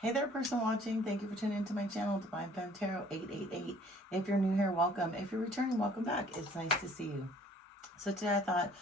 Hey there, person watching. Thank you for tuning into my channel, Divine Femme Tarot 888. If you're new here, welcome. If you're returning, welcome back. It's nice to see you. So today I thought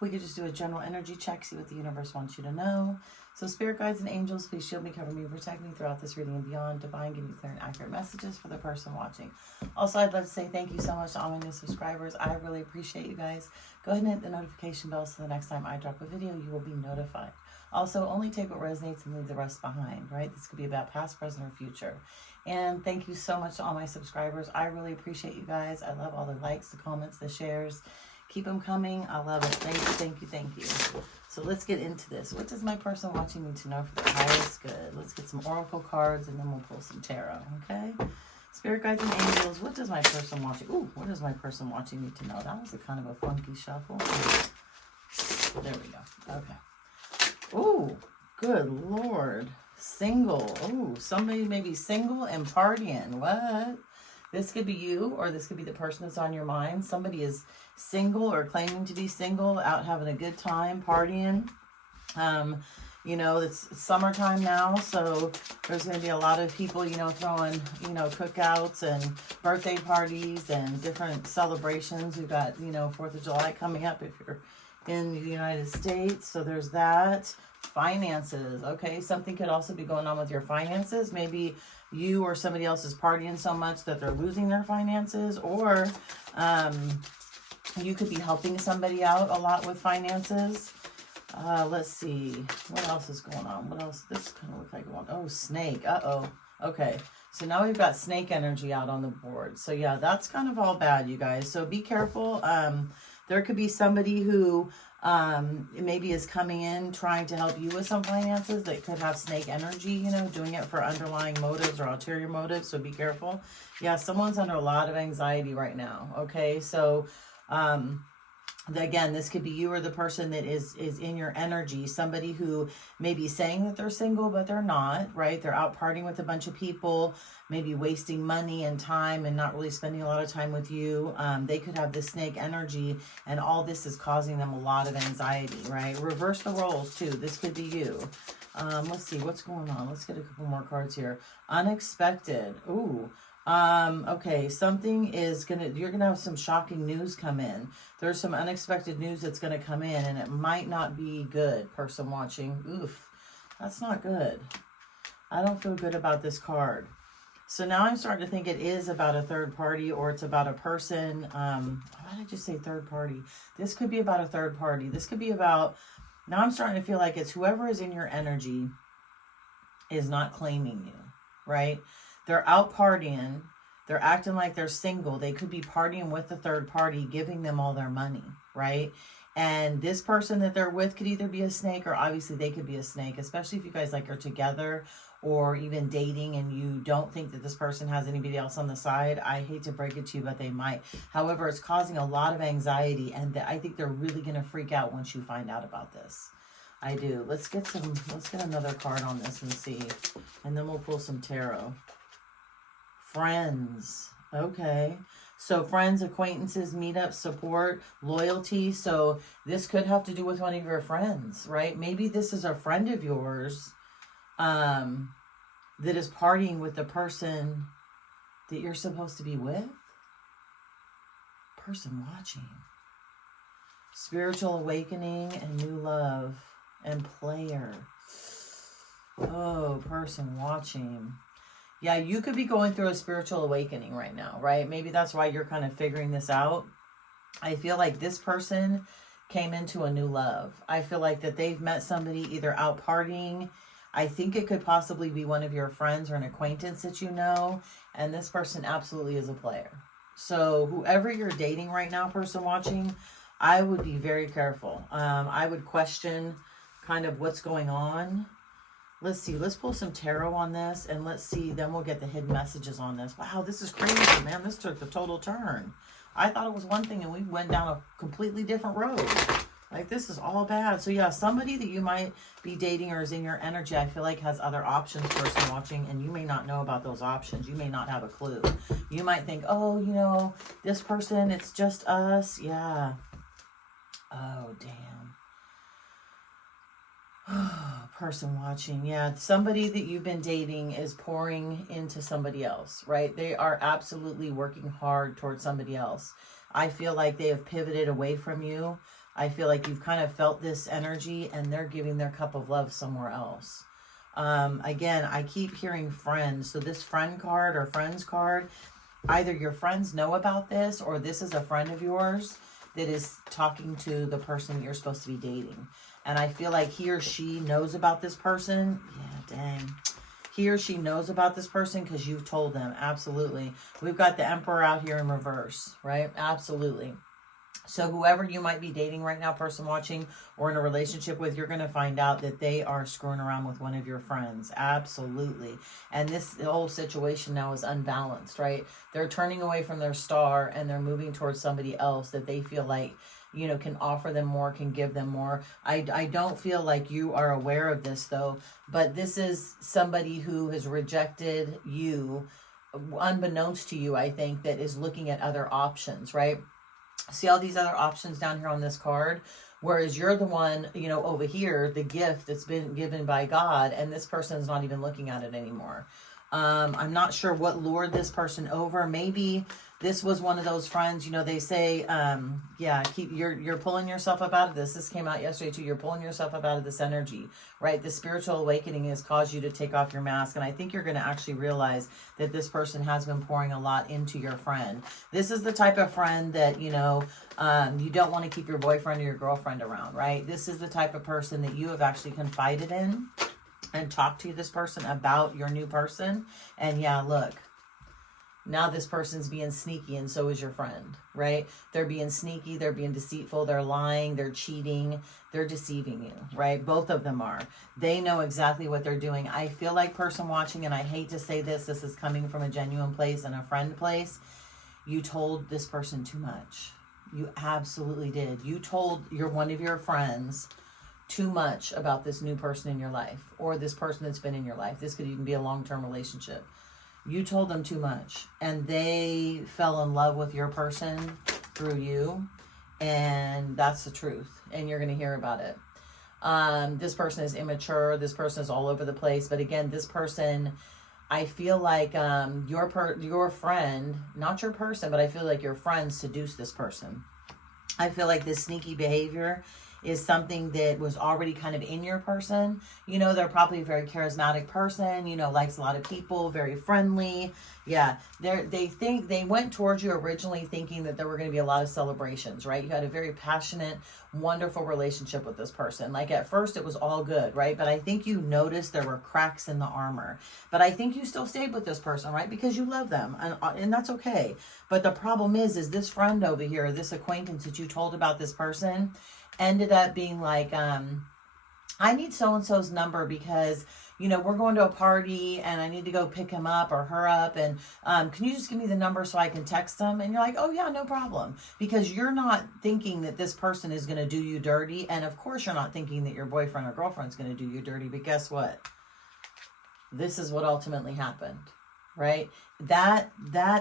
we could just do a general energy check, see what the universe wants you to know. So spirit guides and angels, please shield me, cover me, protect me throughout this reading and beyond. Divine, give me clear and accurate messages for the person watching. Also, I'd love to say thank you so much to all my new subscribers. I really appreciate you guys. Go ahead and hit the notification bell so the next time I drop a video, you will be notified. Also, only take what resonates and leave the rest behind, right? This could be about past, present, or future. And thank you so much to all my subscribers. I really appreciate you guys. I love all the likes, the comments, the shares. Keep them coming. I love it. Thank you, thank you, thank you. So let's get into this. What does my person watching need to know for the highest good? Let's get some oracle cards and then we'll pull some tarot, okay? Spirit guides and angels, what does my person watching... Ooh, what does my person watching need to know? That was a kind of a funky shuffle. There we go. Okay. Ooh, good Lord. Single. Ooh, somebody may be single and partying. What? This could be you, or this could be the person that's on your mind. Somebody is single or claiming to be single, out having a good time, partying. You know, it's summertime now, so there's going to be a lot of people, you know, throwing, you know, cookouts and birthday parties and different celebrations. We've got, you know, 4th of July coming up if you're in the United States. So there's that. Finances. Okay, something could also be going on with your finances. Maybe you or somebody else is partying so much that they're losing their finances, or you could be helping somebody out a lot with finances. Let's see. What else is going on? What else? This kind of looks like one. Oh, snake. Uh-oh. Okay. So now we've got snake energy out on the board. So yeah, that's kind of all bad, you guys. So be careful. There could be somebody who maybe is coming in trying to help you with some finances that could have snake energy, you know, doing it for underlying motives or ulterior motives. So be careful. Yeah, someone's under a lot of anxiety right now. Okay. So, again, this could be you or the person that is in your energy, somebody who may be saying that they're single, but they're not, right? They're out partying with a bunch of people, maybe wasting money and time and not really spending a lot of time with you. They could have this snake energy, and all this is causing them a lot of anxiety, right? Reverse the roles too. This could be you. Let's see what's going on. Let's get a couple more cards here. Unexpected. Ooh. Okay, something is you're gonna have some shocking news come in. There's some unexpected news that's gonna come in, and it might not be good, person watching. Oof, that's not good. I don't feel good about this card. So now I'm starting to think it is about a third party, or it's about a person. Why did I just say third party? This could be about a third party. This could be about, now I'm starting to feel like it's whoever is in your energy is not claiming you, right? They're out partying. They're acting like they're single. They could be partying with the third party, giving them all their money, right? And this person that they're with could either be a snake, or obviously they could be a snake, especially if you guys like are together or even dating and you don't think that this person has anybody else on the side. I hate to break it to you, but they might. However, it's causing a lot of anxiety, and I think they're really going to freak out once you find out about this. I do. Let's get another card on this and see. And then we'll pull some tarot. Friends. Okay. So friends, acquaintances, meetups, support, loyalty. So this could have to do with one of your friends, right? Maybe this is a friend of yours that is partying with the person that you're supposed to be with. Person watching. Spiritual awakening and new love and player. Oh, person watching. Yeah, you could be going through a spiritual awakening right now, right? Maybe that's why you're kind of figuring this out. I feel like this person came into a new love. I feel like that they've met somebody either out partying. I think it could possibly be one of your friends or an acquaintance that you know. And this person absolutely is a player. So whoever you're dating right now, person watching, I would be very careful. I would question kind of what's going on. Let's see. Let's pull some tarot on this, and let's see. Then we'll get the hidden messages on this. Wow, this is crazy, man. This took the total turn. I thought it was one thing, and we went down a completely different road. Like, this is all bad. So, yeah, somebody that you might be dating or is in your energy, I feel like has other options, person watching, and you may not know about those options. You may not have a clue. You might think, oh, you know, this person, it's just us. Yeah. Oh, damn. Person watching, yeah, somebody that you've been dating is pouring into somebody else, right? They are absolutely working hard towards somebody else. I feel like they have pivoted away from you. I feel like you've kind of felt this energy and they're giving their cup of love somewhere else. Again, I keep hearing friends. So this friend card or friends card, either your friends know about this or this is a friend of yours that is talking to the person you're supposed to be dating. And I feel like he or she knows about this person. Yeah, dang. He or she knows about this person because you've told them. Absolutely. We've got the Emperor out here in reverse, right? Absolutely. So whoever you might be dating right now, person watching, or in a relationship with, you're going to find out that they are screwing around with one of your friends. Absolutely. And this whole situation now is unbalanced, right? They're turning away from their star and they're moving towards somebody else that they feel like, you know, can offer them more, can give them more. I don't feel like you are aware of this though, but this is somebody who has rejected you, unbeknownst to you, I think, that is looking at other options, right? See all these other options down here on this card, whereas you're the one, you know, over here, the gift that's been given by God, and this person's not even looking at it anymore. I'm not sure what lured this person over. Maybe this was one of those friends, you know, they say, yeah, you're pulling yourself up out of this. This came out yesterday too. You're pulling yourself up out of this energy, right? The spiritual awakening has caused you to take off your mask. And I think you're going to actually realize that this person has been pouring a lot into your friend. This is the type of friend that, you know, you don't want to keep your boyfriend or your girlfriend around, right? This is the type of person that you have actually confided in and talked to this person about your new person. And yeah, look, now this person's being sneaky and so is your friend, right? They're being sneaky, they're being deceitful, they're lying, they're cheating, they're deceiving you, right? Both of them are. They know exactly what they're doing. I feel like, person watching, and I hate to say this is coming from a genuine place and a friend place, you told this person too much. You absolutely did. You told one of your friends too much about this new person in your life, or this person that's been in your life. This could even be a long-term relationship. You told them too much, and they fell in love with your person through you, and that's the truth, and you're going to hear about it. This person is immature. This person is all over the place. But again, this person, I feel like your friend, not your person, but I feel like your friend seduced this person. I feel like this sneaky behavior is something that was already kind of in your person. You know, they're probably a very charismatic person, you know, likes a lot of people, very friendly. Yeah, they went towards you originally thinking that there were going to be a lot of celebrations, right? You had a very passionate, wonderful relationship with this person. Like at first it was all good, right? But I think you noticed there were cracks in the armor. But I think you still stayed with this person, right? Because you love them, and that's okay. But the problem is this friend over here, this acquaintance that you told about this person, ended up being like, I need so-and-so's number because, you know, we're going to a party and I need to go pick him up or her up. And can you just give me the number so I can text them? And you're like, oh yeah, no problem. Because you're not thinking that this person is going to do you dirty. And of course you're not thinking that your boyfriend or girlfriend's going to do you dirty. But guess what? This is what ultimately happened, right? That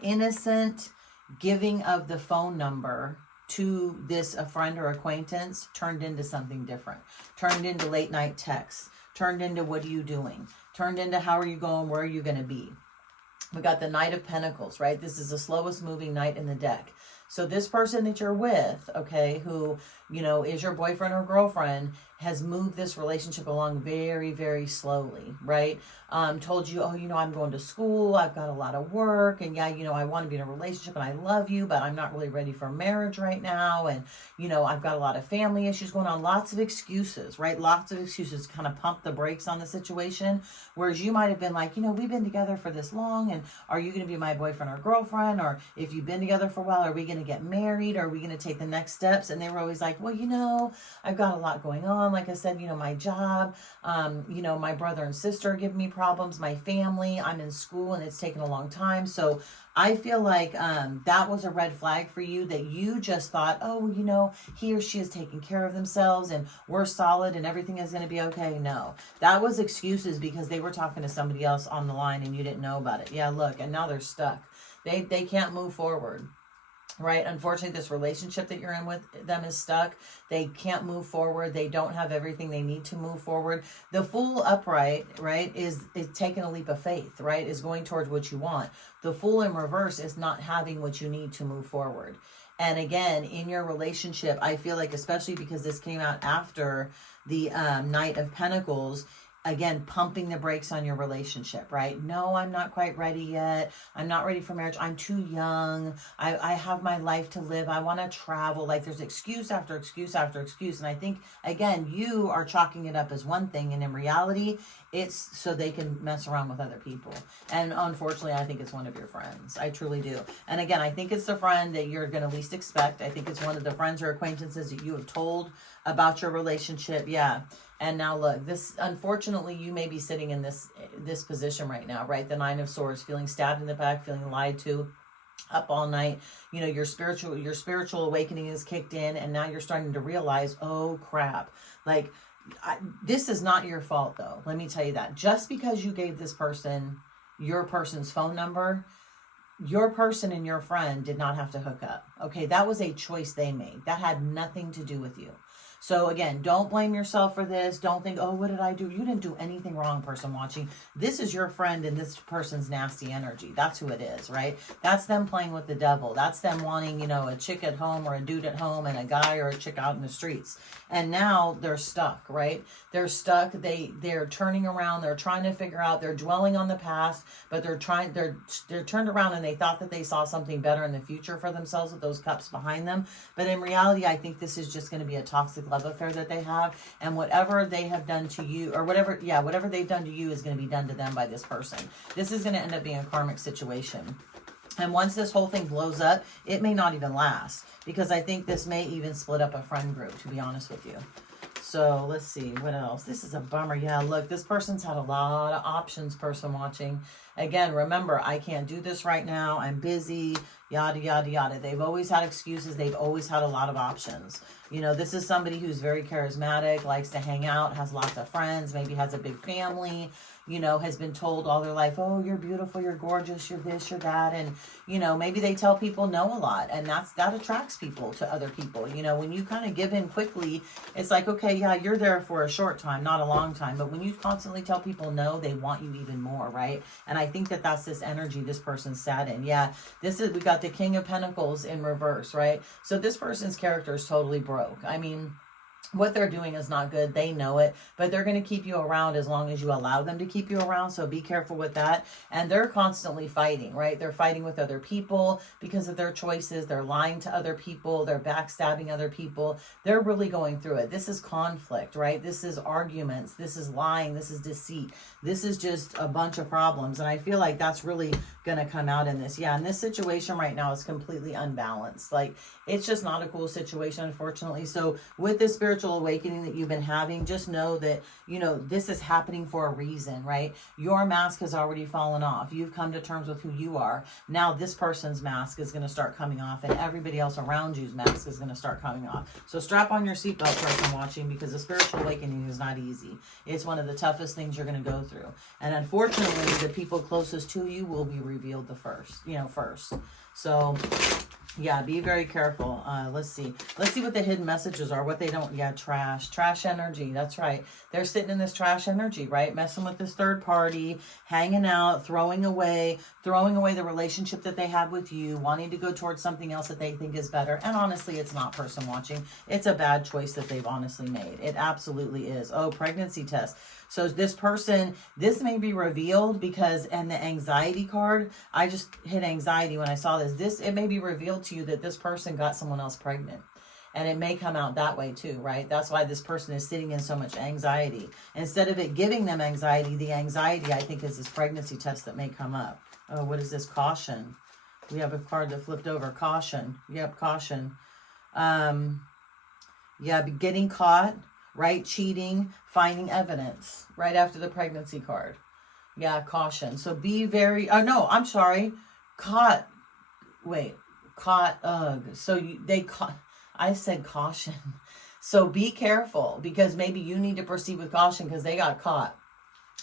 innocent giving of the phone number to this a friend or acquaintance turned into something different, turned into late night texts, turned into what are you doing, turned into how are you going, where are you going to be. We got the Knight of Pentacles, right? This is the slowest moving knight in the deck. So this person that you're with, okay, who, you know, is your boyfriend or girlfriend, has moved this relationship along very, very slowly, right? Told you, oh, you know, I'm going to school, I've got a lot of work, and yeah, you know, I want to be in a relationship and I love you, but I'm not really ready for marriage right now, and, you know, I've got a lot of family issues going on, lots of excuses, right? Lots of excuses, kind of pump the brakes on the situation, whereas you might have been like, you know, we've been together for this long, and are you going to be my boyfriend or girlfriend? Or if you've been together for a while, are we going to get married? Are we going to take the next steps? And they were always like, well, you know, I've got a lot going on. Like I said, you know, my job, you know, my brother and sister are giving me problems, my family, I'm in school and it's taken a long time. So I feel like that was a red flag for you, that you just thought, oh, you know, he or she is taking care of themselves and we're solid and everything is going to be okay. No, that was excuses because they were talking to somebody else on the line and you didn't know about it. Yeah, look, and now they're stuck. They can't move forward. right? Unfortunately, this relationship that you're in with them is stuck. They can't move forward. They don't have everything they need to move forward. The Fool upright, right, is taking a leap of faith, right, is going towards what you want. The Fool in reverse is not having what you need to move forward. And again, in your relationship, I feel like, especially because this came out after the Knight of Pentacles, again, pumping the brakes on your relationship, right? No, I'm not quite ready yet. I'm not ready for marriage. I'm too young. I have my life to live. I want to travel. Like, there's excuse after excuse after excuse. And I think, again, you are chalking it up as one thing. And in reality, it's so they can mess around with other people. And unfortunately, I think it's one of your friends. I truly do. And again, I think it's the friend that you're going to least expect. I think it's one of the friends or acquaintances that you have told about your relationship. Yeah. And now look, this, unfortunately, you may be sitting in this position right now, right? The Nine of Swords, feeling stabbed in the back, feeling lied to, up all night. You know, your spiritual awakening is kicked in, and now you're starting to realize, oh crap, like, this is not your fault though. Let me tell you that. Just because you gave this person your person's phone number, your person and your friend did not have to hook up. Okay, that was a choice they made. That had nothing to do with you. So again, don't blame yourself for this. Don't think, oh, what did I do? You didn't do anything wrong, person watching. This is your friend and this person's nasty energy. That's who it is, right? That's them playing with the devil. That's them wanting, you know, a chick at home or a dude at home and a guy or a chick out in the streets. And now they're stuck, right? They're stuck. They're turning around. They're trying to figure out, they're dwelling on the past, but they're turned around and they thought that they saw something better in the future for themselves with those cups behind them. But in reality, I think this is just going to be a toxic love affair that they have, and whatever they have done to you, or whatever they've done to you is going to be done to them by this person. This is going to end up being a karmic situation. And once this whole thing blows up, it may not even last, because I think this may even split up a friend group, to be honest with you. So let's see, what else? This is a bummer. Yeah, look, this person's had a lot of options, person watching. Again, remember, I can't do this right now. I'm busy, yada, yada, yada. They've always had excuses. They've always had a lot of options. You know, this is somebody who's very charismatic, likes to hang out, has lots of friends, maybe has a big family, you know, has been told all their life, oh, you're beautiful, you're gorgeous, you're this, you're that. And, you know, maybe they tell people no a lot, and that attracts people to other people. You know, when you kind of give in quickly, it's like, okay, yeah, you're there for a short time, not a long time. But when you constantly tell people no, they want you even more, right? And I think that that's this energy this person's sat in. Yeah, we got the King of Pentacles in reverse, right? So this person's character is totally broke. I mean, what they're doing is not good. They know it, but they're going to keep you around as long as you allow them to keep you around. So be careful with that. And they're constantly fighting, right? They're fighting with other people because of their choices. They're lying to other people. They're backstabbing other people. They're really going through it. This is conflict, right? This is arguments. This is lying. This is deceit. This is just a bunch of problems. And I feel like that's really going to come out in this. Yeah. And this situation right now is completely unbalanced. Like, it's just not a cool situation, unfortunately. So with this spiritual awakening that you've been having, just know that, you know, this is happening for a reason, right? Your mask has already fallen off. You've come to terms with who you are. Now this person's mask is going to start coming off, and everybody else around you's mask is going to start coming off. So strap on your seatbelt, person watching, because the spiritual awakening is not easy. It's one of the toughest things you're going to go through. And unfortunately, the people closest to you will be revealed first. So yeah, be very careful. Let's see what the hidden messages are, what they don't. Yeah, trash energy. That's right. They're sitting in this trash energy, right? Messing with this third party, hanging out, throwing away the relationship that they had with you, wanting to go towards something else that they think is better. And honestly, it's not, person watching. It's a bad choice that they've honestly made. It absolutely is. Oh, pregnancy test. So this person, this may be revealed because, and the anxiety card, I just hit anxiety when I saw this. It may be revealed to you that this person got someone else pregnant. And it may come out that way too, right? That's why this person is sitting in so much anxiety. Instead of it giving them anxiety, the anxiety, I think, is this pregnancy test that may come up. Oh, what is this? Caution. We have a card that flipped over. Caution. Yep, caution. Yeah, getting caught, right? Cheating, finding evidence right after the pregnancy card. Yeah, caution. So be very, no, I'm sorry. Caught, so they caught, I said caution. So be careful, because maybe you need to proceed with caution because they got caught.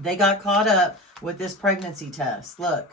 They got caught up with this pregnancy test. Look,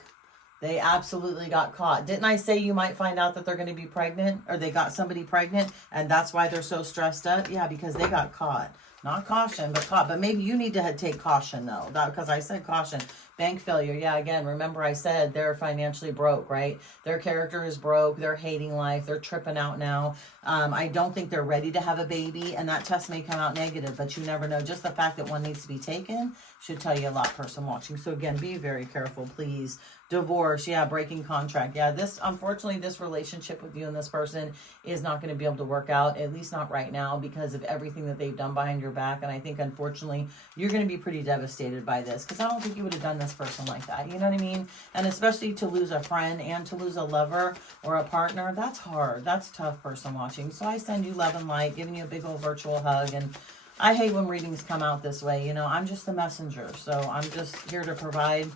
They absolutely got caught. Didn't I say you might find out that they're going to be pregnant, or they got somebody pregnant and that's why they're so stressed up? Yeah, because they got caught. Not caution, but caught. But maybe you need to take caution though, because I said caution. Bank failure. Yeah, again, remember I said they're financially broke, right? Their character is broke. They're hating life. They're tripping out now. I don't think they're ready to have a baby, and that test may come out negative, but you never know. Just the fact that one needs to be taken should tell you a lot, person watching. So again, be very careful, please. Divorce, yeah, breaking contract. Yeah, unfortunately, this relationship with you and this person is not going to be able to work out, at least not right now, because of everything that they've done behind your back. And I think, unfortunately, you're going to be pretty devastated by this, because I don't think you would have done this person like that. You know what I mean? And especially to lose a friend and to lose a lover or a partner, that's hard. That's tough, person watching. So I send you love and light, giving you a big old virtual hug. And I hate when readings come out this way. You know, I'm just the messenger. So I'm just here to provide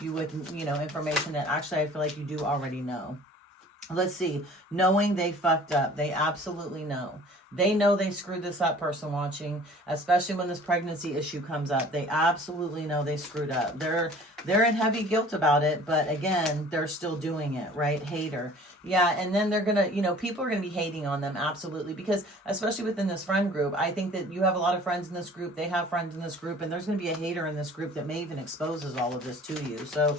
you with, you know, information that actually I feel like you do already know. Let's see. Knowing they fucked up. They absolutely know. They know they screwed this up, person watching, especially when this pregnancy issue comes up. They absolutely know they screwed up. They're in heavy guilt about it, but again, they're still doing it, right? Hater. Yeah, and then they're going to, you know, people are going to be hating on them, absolutely, because especially within this friend group, I think that you have a lot of friends in this group, they have friends in this group, and there's going to be a hater in this group that may even exposes all of this to you. So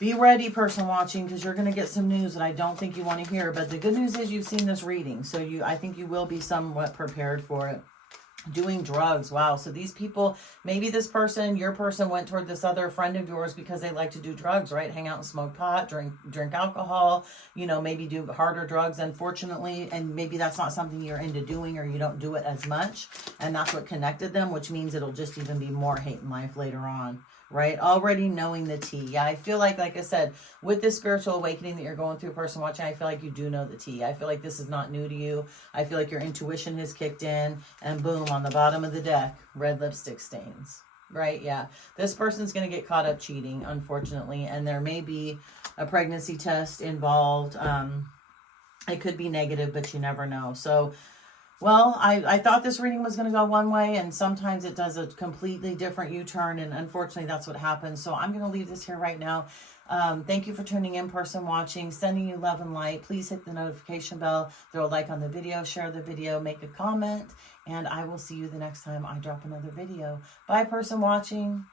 be ready, person watching, because you're going to get some news that I don't think you want to hear. But the good news is you've seen this reading, so I think you will be somewhat prepared for it. Doing drugs. Wow. So these people, maybe this person, your person, went toward this other friend of yours because they like to do drugs, right? Hang out and smoke pot, drink alcohol, you know, maybe do harder drugs, unfortunately. And maybe that's not something you're into doing, or you don't do it as much. And that's what connected them, which means it'll just even be more hate in life later on. Right? Already knowing the tea. Yeah, I feel like I said, with this spiritual awakening that you're going through, person watching, I feel like you do know the tea. I feel like this is not new to you. I feel like your intuition has kicked in, and boom, on the bottom of the deck, red lipstick stains. Right? Yeah. This person's going to get caught up cheating, unfortunately, and there may be a pregnancy test involved. It could be negative, but you never know. So, well, I thought this reading was going to go one way, and sometimes it does a completely different U-turn, and unfortunately that's what happens. So I'm going to leave this here right now. Thank you for tuning in, person watching, sending you love and light. Please hit the notification bell, throw a like on the video, share the video, make a comment, and I will see you the next time I drop another video. Bye, person watching.